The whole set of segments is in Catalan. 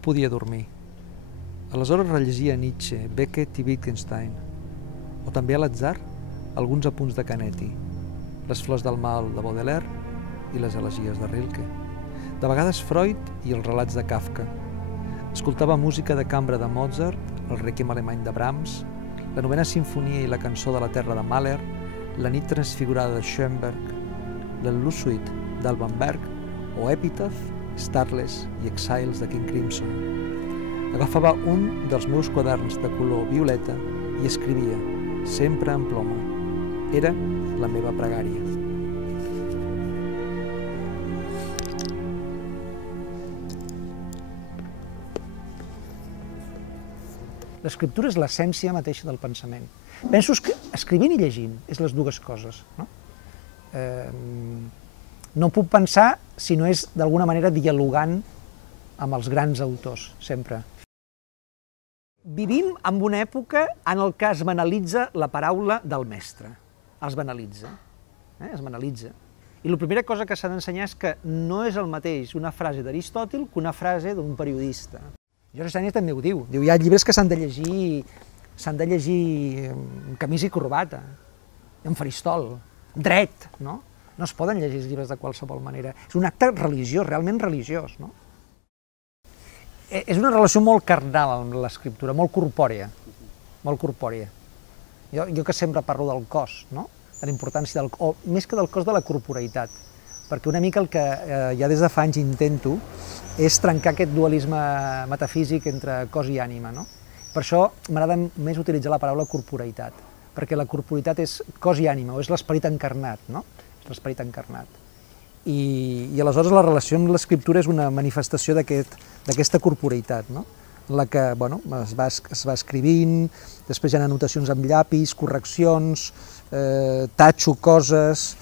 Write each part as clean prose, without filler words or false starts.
No podia dormir. Aleshores rellegia Nietzsche, Beckett i Wittgenstein, o també a l'atzar alguns apunts de Canetti, les flors del mal de Baudelaire i les elegies de Rilke, de vegades Freud i els relats de Kafka. Escoltava música de cambra de Mozart, el Requiem alemany de Brahms, la novena sinfonia i la cançó de la terra de Mahler, la nit transfigurada de Schoenberg, l'Illusuit d'Alban Berg o Epitaph, Starless i Exiles de King Crimson. Agafava un dels meus quaderns de color violeta i escrivia, sempre en ploma. Era la meva pregària. L'escriptura és l'essència mateixa del pensament. Penso que escrivint i llegint és les dues coses. No puc pensar si no és d'alguna manera dialogant amb els grans autors, sempre. Vivim en una època en què es banalitza la paraula del mestre. Es banalitza. Es banalitza. I la primera cosa que s'ha d'ensenyar és que no és el mateix una frase d'Aristòtil que una frase d'un periodista. George Sanyes també ho diu. Diu, hi ha llibres que s'han de llegir amb camisa i corbata, amb faristol, dret, no? No es poden llegir els llibres de qualsevol manera. És un acte religiós, realment religiós, no? És una relació molt carnal amb l'escriptura, molt corpòrea, molt corpòrea. Jo que sempre parlo del cos, no? De la importància del cos, o més que del cos, de la corporeïtat, perquè una mica el que ja des de fa anys intento és trencar aquest dualisme metafísic entre cos i ànima, no? Per això m'agrada més utilitzar la paraula corporeïtat, perquè la corporeïtat és cos i ànima, o és l'esperit encarnat, no? És l'esperit encarnat. I aleshores la relació amb l'escriptura és una manifestació d'aquesta corporeïtat, no? En la que es va escrivint, després hi ha anotacions amb llapis, correccions, tatxo coses.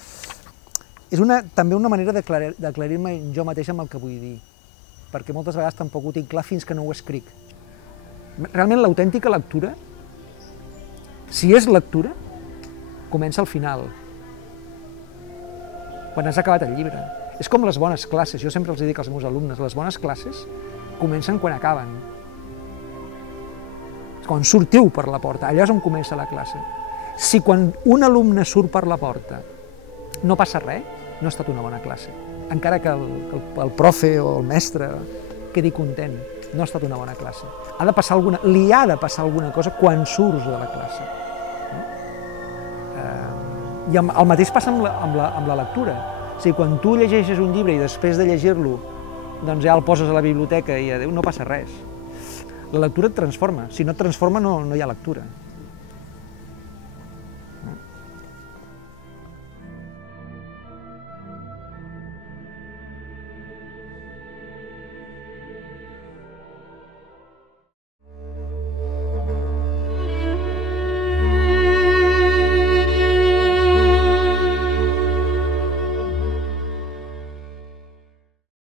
És també una manera d'aclarir-me jo mateix amb el que vull dir, perquè moltes vegades tampoc ho tinc clar fins que no ho escric. Realment l'autèntica lectura, si és lectura, comença al final, quan has acabat el llibre. És com les bones classes, jo sempre els dic als meus alumnes, les bones classes comencen quan acaben. Quan sortiu per la porta, allò és on comença la classe. Si quan un alumne surt per la porta no passa res, no ha estat una bona classe. Encara que el profe o el mestre quedi content, no ha estat una bona classe. Li ha de passar alguna cosa quan surts de la classe. I el mateix passa amb la lectura. O sigui, quan tu llegeixes un llibre i després de llegir-lo doncs ja el poses a la biblioteca i adéu, no passa res. La lectura et transforma. Si no et transforma, no hi ha lectura.